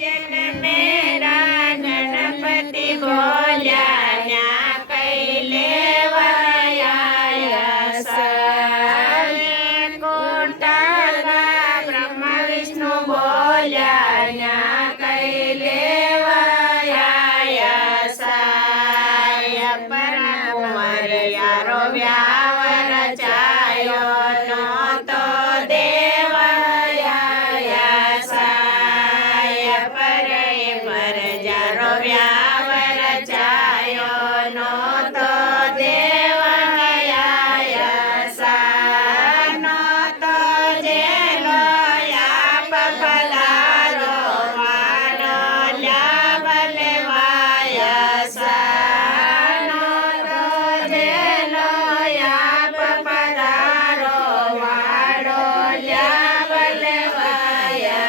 जन मेरा गणपति बोल्या न्या कैले कोटागा ब्रह्म विष्णु बोल्या न्या कैले परकुंवर यारो व्यावर चायो नो तो पर जारो व्यावर चायो नो तो नो तो जेलो या पपदारो वानो ल्या बलवाया नो तो जेलो या पपदारो वानो ल्या बलवाया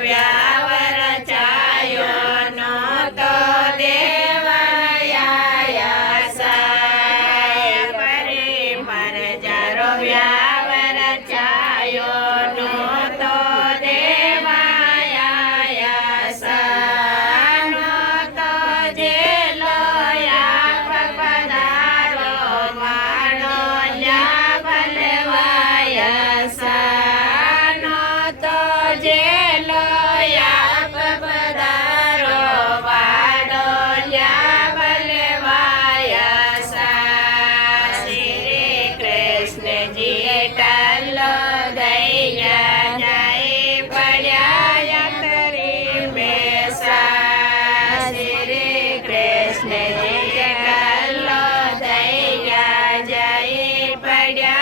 व्यावर चायो नो तो पर जारो व्यावर चायो नो तो नो तो जेलो या पपदारो वानो ल्या बलवाया नो तो जेलो या पपदारो वानो ल्या बलवाया श्री कृष्ण जी टल्लो दैया जाए पड्या यातरी बेसा श्री कृष्ण जी टल्लो दैया जाए पड्या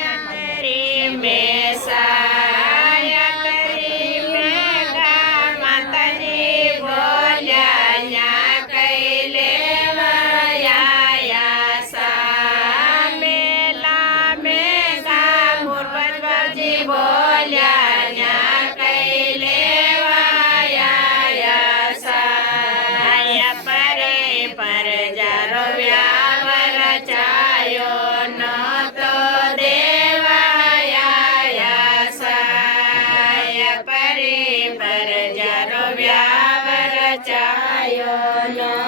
यातरी बेसा पर जारो व्यावर चायो नो तो पर जारो व्यावर चायो नो